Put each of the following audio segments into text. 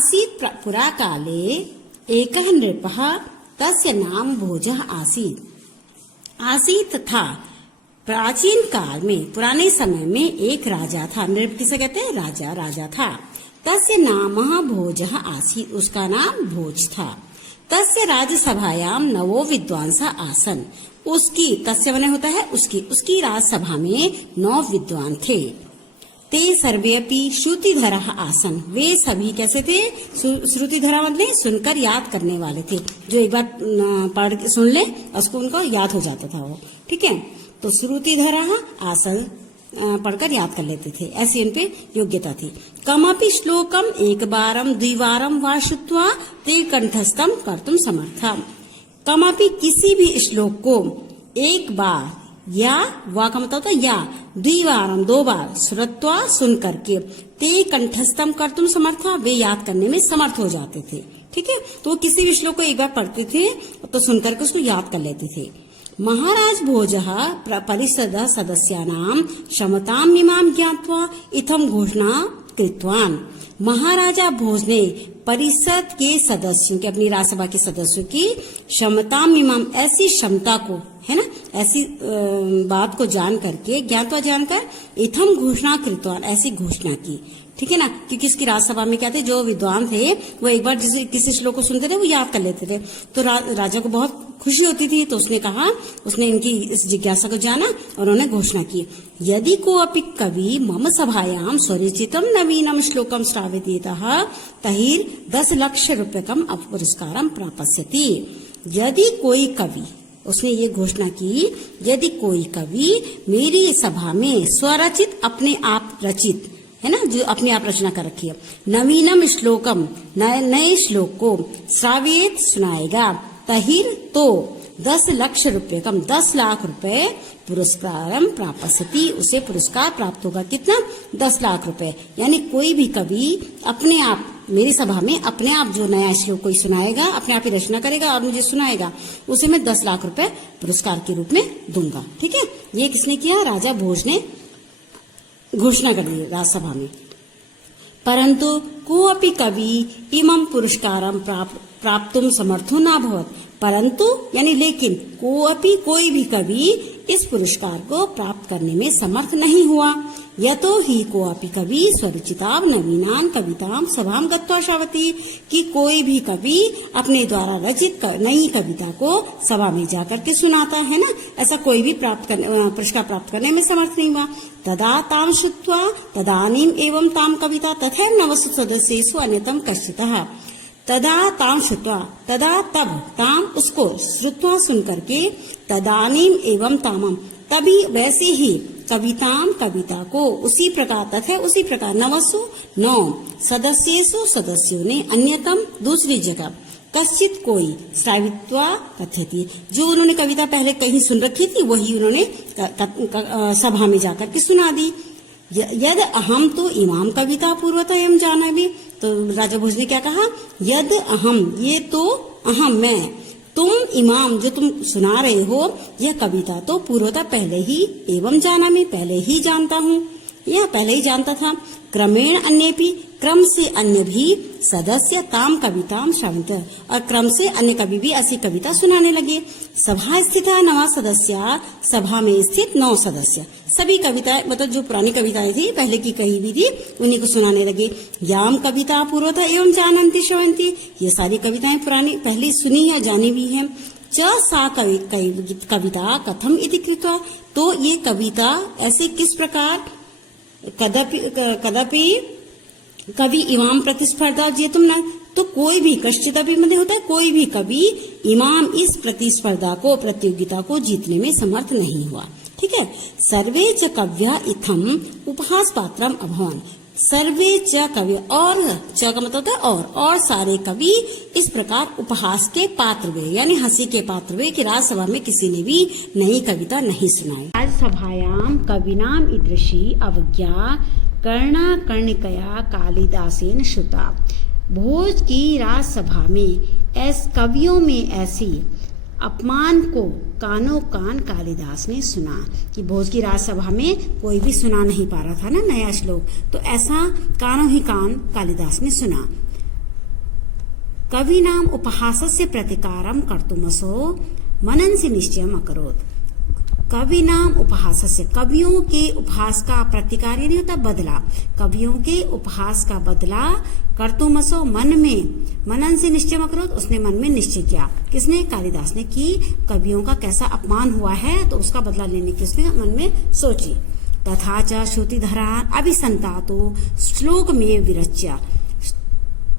आसीत् पुरा काले एकः नृपः तस्य नाम भोजः आसीत्। आसीत था, प्राचीन काल में, पुराने समय में एक राजा था। नृप किसे कहते हैं? राजा, राजा था। तस्य नामः भोजः आसीत्, उसका नाम भोज था। तस्य राजसभायाम नवो विद्वांसः आसन, उसकी, तस्य बने होता है उसकी राजसभा में 9 विद्वान थे। ते सर्वेपि श्रुतिधरः आसन, वे सभी कैसे थे? श्रुतिधरा मतलब सुनकर याद करने वाले थे, जो एक बार पढ़ के सुन ले उसको उनको याद हो जाता था वो, ठीक है। तो श्रुतिधरः आसन पढ़कर याद कर लेते थे, ऐसी उन पे योग्यता थी। कमपि श्लोकम एक बारम द्विवारम वा श्रुत्वा ते कंठस्थम कर्तुम समर्था। कमपि किसी भी श्लोक को एक बार या वा का मतलब होता है या, द्विवारम 2 बार, श्रुत्वा सुन करके, ते कंठस्थम कर्तुम समर्था, वे याद करने में समर्थ हो जाते थे, ठीक है। तो किसी भी श्लोक को एक बार पढ़ते थे तो सुन करके उसको याद कर लेते थे। महाराज भोजः परिषद सदस्यानां क्षमताम् इमां ज्ञात्वा इत्थं घोषणा कृतवान्। महाराजा भोज ने परिषद के सदस्यों की, अपनी राज्यसभा के सदस्यों की क्षमताम् इमां, ऐसी क्षमता को, है ना, ऐसी बात को जान करके, ज्ञात्वा जानकर, इत्थं घोषणा कृतवान्, ऐसी घोषणा की, ठीक है ना। क्योंकि इसकी राज्यसभा में क्या थे, जो विद्वान थे वो एक बार किसी श्लोक को सुनते थे वो याद कर लेते थे। तो राजा को बहुत खुशी होती थी, तो उसने कहा, उसने इनकी इस जिज्ञासा को जाना और उन्होंने घोषणा की, यदि कोऽपि कवि मम सभायां स्वरचितम नवीनम श्लोकम श्रावयेतः तर्हि 10 लाख रूप्यकम पुरस्कारम प्राप्स्यति। यदि कोई कवि, उसने ये घोषणा की, यदि कोई कवि मेरी सभा में स्वरचित, अपने आप रचित, है ना, जो अपने आप रचना कर रखी है, नवीनम श्लोकम, नए श्लोक को, श्रावयेत सुनाएगा, तहिर तो 10 लाख रूपये, 10 लाख रुपए पुरस्कारम प्राप्स्यति, उसे पुरस्कार प्राप्त होगा। कितना? 10 लाख रुपए। यानी कोई भी कवि अपने आप मेरी सभा में अपने आप जो नया श्लोक कोई सुनाएगा, अपने आप ही रचना करेगा और मुझे सुनाएगा, उसे मैं 10 लाख रुपए पुरस्कार के रूप में दूंगा, ठीक है। ये किसने किया? राजा भोज ने घोषणा कर दी राज्यसभा में। परंतु कोऽपि कवि इमं पुरस्कारं प्राप्तुम समर्थो न भवत्। परंतु यानी लेकिन, कोऽपि, कोई भी कवि इस पुरस्कार को प्राप्त करने में समर्थ नहीं हुआ। यतो ही कोऽपि कवि स्वरचितां नवीनां कवितां सभां गत्वा श्रावति, कि कोई भी कवि अपने द्वारा रचित नई कविता को सभा में जाकर के सुनाता है ना, ऐसा कोई भी पुरस्कार प्राप्त करने में समर्थ नहीं हुआ। तदा तां श्रुत्वा तदानीम एवं तां कविता तथैव नवसु सदस्येषु अन्यतम कश्चितः। तदा ताम श्रुत्वा, तदा तब, ताम उसको, श्रुत्वा सुन करके, तदानीम एवं तामम, तभी वैसे ही, कविताम कविता को, उसी प्रकार, तथा उसी प्रकार, नवसु 9 सदस्येषु सदस्यों ने, अन्यतम दूसरी जगह, कश्चित कोई, श्रावित्वा कथयति, जो उन्होंने कविता पहले कहीं सुन रखी थी वही उन्होंने सभा में जाकर के सुना दी। यद अहम तो इमाम कविता पूर्वतः जानामि, तो राजा भोज ने क्या कहा? यद अहम, ये तो अहम मैं, तुम इमाम, जो तुम सुना रहे हो, यह कविता तो पूर्वतः पहले ही, एवं जानामि, पहले ही जानता हूँ, यह पहले ही जानता था। क्रमेण अन्येपि, क्रम से अन्य भी, सदस्य ताम कविताम श्रावन्त, और क्रम से अन्य कवि भी ऐसी कविता सुनाने लगे। सभा स्थित 9 सदस्य, सभा में स्थित 9 सदस्य, सभी कविताएं, मतलब जो पुरानी कविताएं थी, पहले की कही भी थी, उन्हीं को सुनाने लगे। याम कविता पूर्वतः एवं जानन्ति श्रवन्ति, ये सारी कविताएं पुरानी पहले सुनी है, जानी भी है। च सा कविता कथम इति कृत्वा, तो ये कविता ऐसे किस प्रकार, कदापि कवि इमाम प्रतिस्पर्धा जेतुम न, तो कोई भी, कश्चित अभी मतलब होता है, कोई भी कवि इमाम, इस प्रतिस्पर्धा को, प्रतियोगिता को जीतने में समर्थ नहीं हुआ, ठीक है। सर्वे च कव्या इत्थम उपहास पात्रम अभवन, सर्वे च कवि, और च का मतलब होता है और सारे कवि इस प्रकार उपहास के पात्र हुए, यानी हंसी के पात्र हुए कि राज्यसभा में किसी ने भी नई कविता नहीं सुनाई। राज्यसभायां कविनाम ईदृशी अवज्ञा कर्णिकया कालिदासेन श्रुता। भोज की राज्यसभा में कवियों में ऐसी अपमान को कानों कान कालिदास ने सुना, कि भोज की राज्यसभा में कोई भी सुना नहीं पा रहा था ना नया श्लोक, तो ऐसा कानों ही कान कालिदास ने सुना। कवीनाम उपहासस्य प्रतिकारम कर्तुमसो मननसि निश्चयम् अकरोत्। कवीनाम उपहासस्य, कवियों के उपहास का प्रतिकार नहीं होता बदला, कवियों के उपहास का बदला कर्तुमसो मन में, मनन से निश्चय अकरोत्, उसने मन में निश्चय किया। किसने? कालिदास ने, कि कवियों का कैसा अपमान हुआ है तो उसका बदला लेने की उसने मन में सोची। तथा च श्रुतिधरान् अभिसन्तातो श्लोक में विरच्य,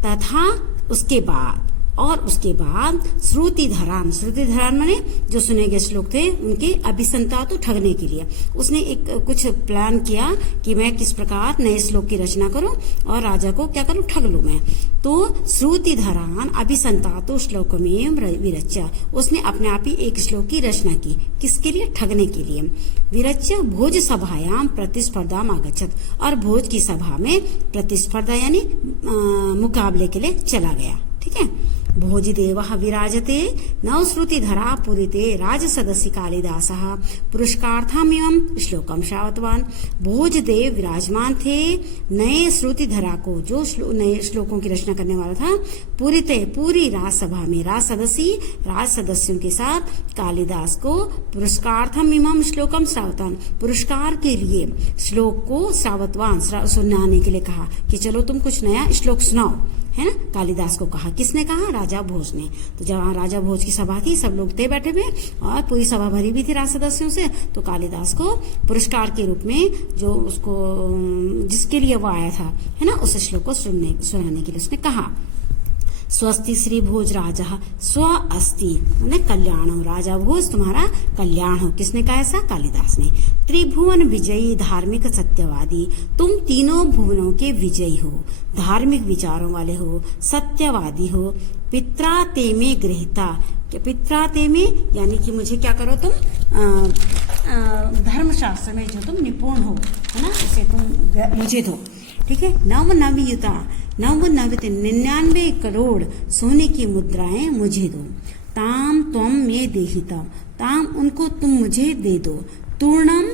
तथा उसके बाद और उसके बाद श्रुतिधरान, श्रुतिधरान माने जो सुने गए श्लोक थे उनके अभिसंता तो ठगने के लिए उसने एक कुछ प्लान किया कि मैं किस प्रकार नए श्लोक की रचना करूं और राजा को क्या करूं, ठग लूं मैं। तो श्रुतिधरान अभिसंता तो श्लोक में विरच्य, उसने अपने आप ही एक श्लोक की रचना की। किसके लिए? ठगने के लिए। विरच्य भोज सभायाम प्रतिस्पर्धा आगच्छत, और भोज की सभा में प्रतिस्पर्धा यानी मुकाबले के लिए चला गया। ठीक है। भोजदेवः विराजते नव श्रुतिधरा पुरिते राजसदस्य कालिदासः पुरस्कार्थमिमं श्लोकम श्रावतवान। भोजदेव विराजमान थे नए श्रुतिधरा को, जो नए श्लोकों की रचना करने वाला था, पुरिते पूरी राजसभा में राज सदस्यों के साथ कालिदास को पुरस्कार्थमिमं श्लोकम श्रावतवान, पुरस्कार के लिए श्लोक को श्रावतवान सुनाने के लिए कहा कि चलो तुम कुछ नया श्लोक सुनाओ, है ना। कालिदास को कहा, किसने कहा? राजा भोज ने। तो जब वहां राजा भोज की सभा थी, सब लोग थे बैठे हुए और पूरी सभा भरी भी थी राज सदस्यों से, तो कालिदास को पुरस्कार के रूप में जो उसको जिसके लिए वो आया था, है ना, उस श्लोक को सुनाने के लिए उसने कहा। स्वस्ति श्री भोज राजा स्व अस्ति, कल्याण हो, राजा भोज तुम्हारा कल्याण हो। किसने कहा ऐसा? कालिदास ने। त्रिभुवन विजयी धार्मिक सत्यवादी, तुम तीनों भुवनों के विजयी हो, धार्मिक विचारों वाले हो, सत्यवादी हो। पित्रा ते में गृहीता, पित्रा ते में यानी कि मुझे क्या करो तुम, धर्मशास्त्र में जो तुम निपुण हो, है ना, उसे तुम मुझे दो। ठीक है। नवयुता 99 करोड़ सोने की मुद्राएं मुझे दो। ताम त्वम में देहिता, ताम उनको तुम मुझे दे दो। तूर्णम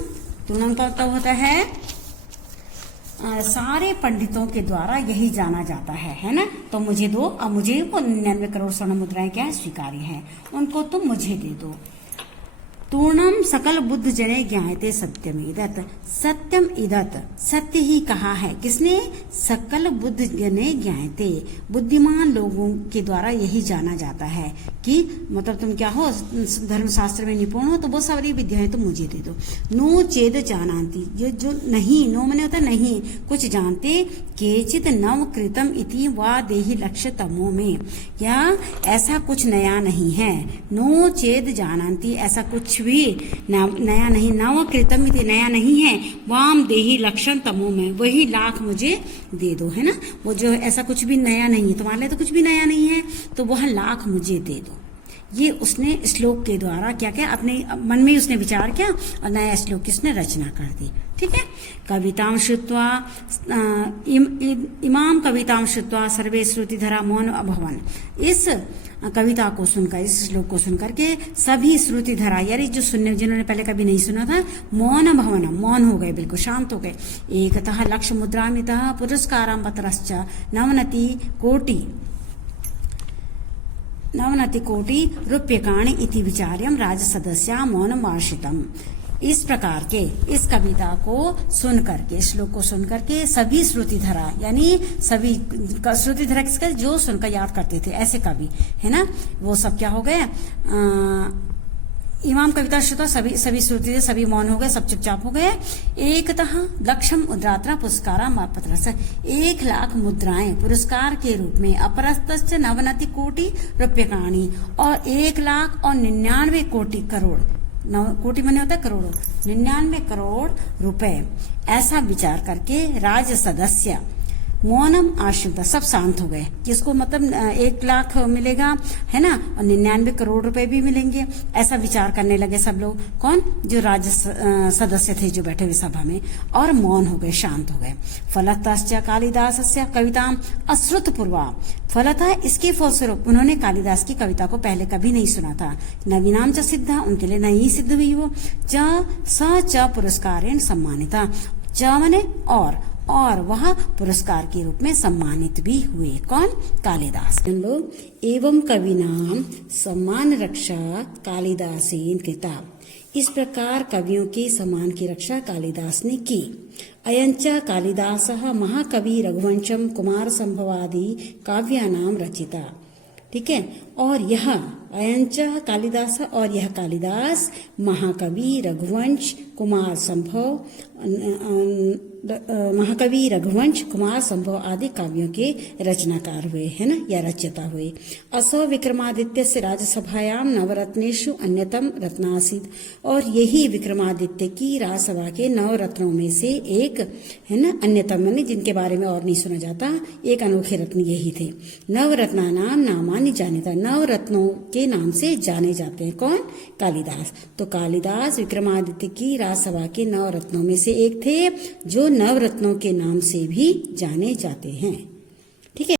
का मतलब होता है सारे पंडितों के द्वारा यही जाना जाता है ना। तो मुझे दो, अब मुझे वो 99 करोड़ स्वर्ण मुद्राएं क्या है? स्वीकार्य है, उनको तुम मुझे दे दो। तूर्णम सकल बुद्ध जने ज्ञायते सत्यम इदत, सत्यम इदत, सत्य ही कहा है। किसने? सकल बुद्ध जने ज्ञायते, बुद्धिमान लोगों के द्वारा यही जाना जाता है कि मतलब तुम क्या हो, धर्मशास्त्र में निपुण हो, तो वो सारी विद्याएं तुम मुझे दे दो। नो चेद जानती, ये जो नहीं, नो मने होता नहीं कुछ जानते, केचित नव कृतम इति वा देहि लक्ष्य तमो में, या ऐसा कुछ नया नहीं है। नो चेद जानती, ऐसा कुछ भी नया नहीं, नव कृतम इति नया नहीं है, वाम देही लक्षण तमो में, वही लाख मुझे दे दो, है ना। वो जो ऐसा कुछ भी नया नहीं है, तुम्हारे लिए तो कुछ भी नया नहीं है, तो वह लाख मुझे दे दो। ये उसने श्लोक के द्वारा क्या क्या अपने मन में उसने विचार किया और नया श्लोक की उसने रचना कर दी। ठीक है। कवितां श्रुत्वा इमाम कवितां श्रुत्वा सर्वे श्रुतिधरा मौन अभवन, इस कविता को सुनकर, इस श्लोक को सुनकर के सभी श्रुतिधरा यानी जो सुनने, जिन्होंने पहले कभी नहीं सुना था, मौन भवन, मौन हो गए, बिल्कुल शांत हो गए। एकतः लक्ष्य मुद्रामितः पुरस्कारां पत्रश्च नवनति कोटि रूप्यकाणि इति विचार्यम राजसदस्या मौनम वार्षितम। इस प्रकार के इस कविता को सुन करके, श्लोक को सुन करके सभी श्रुतिधरा यानी सभी श्रुतिधरा किसका, जो सुनकर याद करते थे ऐसे कवि, है ना, वो सब क्या हो गए, इमाम कविता श्रुता सभी श्रुति सभी मौन हो गए, सब चुपचाप हो गए। एकतः लक्षम मुद्रात्रा पुरस्कारा पत्र, 1 लाख मुद्राएं पुरस्कार के रूप में, अपरस्तश्च 99 कोटि रूप्यकाणि, और 1 लाख और 99 कोटि करोड़, कोटि माने होता है करोड़ों, 99 करोड़ रुपए, ऐसा विचार करके राज सदस्य मौनम आश्रित, सब शांत हो गए। किसको? मतलब 1 लाख मिलेगा, है ना, और 99 करोड़ रुपए भी मिलेंगे, ऐसा विचार करने लगे सब लोग। कौन? जो राज्य सदस्य थे जो बैठे हुए सभा में, और मौन हो गए, शांत हो गए। फलतश्च कालिदासस्य कवितां अश्रुत पूर्वा, फलतः इसके फलस्वरूप उन्होंने कालिदास की कविता को पहले कभी नहीं सुना था। नवीनाम च सिद्धा, उनके लिए नई सिद्ध हुई वो। च पुरस्कारेण सम्मानिता, च मने और वह पुरस्कार के रूप में सम्मानित भी हुए। कौन? कालिदास। एवं कविनाम सम्मान रक्षा कालिदासेन कृता। इस प्रकार कवियों के सम्मान की रक्षा कालिदास ने की। अयंच कालिदासः महाकवि रघुवंशम कुमार संभवादि काव्यानां रचिता। ठीक है, और यह अयंच कालिदास और यह कालिदास महाकवि रघुवंश कुमार संभव महाकवि रघुवंश कुमार संभव आदि काव्यों के रचनाकार हुए, है ना, या रचयिता हुए। असौ विक्रमादित्य से राजसभायाम नवरत्नेषु अन्यतम रत्नासीद। और यही विक्रमादित्य की राजसभा के नवरत्नों में से एक, है ना, अन्यतम माने जिनके बारे में और नहीं सुना जाता, एक अनोखे रत्न यही थे। नवरत्नानाम नामानि जानीता। नवरत्नों के नाम से जाने जाते हैं। कौन? कालिदास। तो कालिदास विक्रमादित्य की राजसभा के नवरत्नों में से एक थे, जो नवरत्नों के नाम से भी जाने जाते हैं।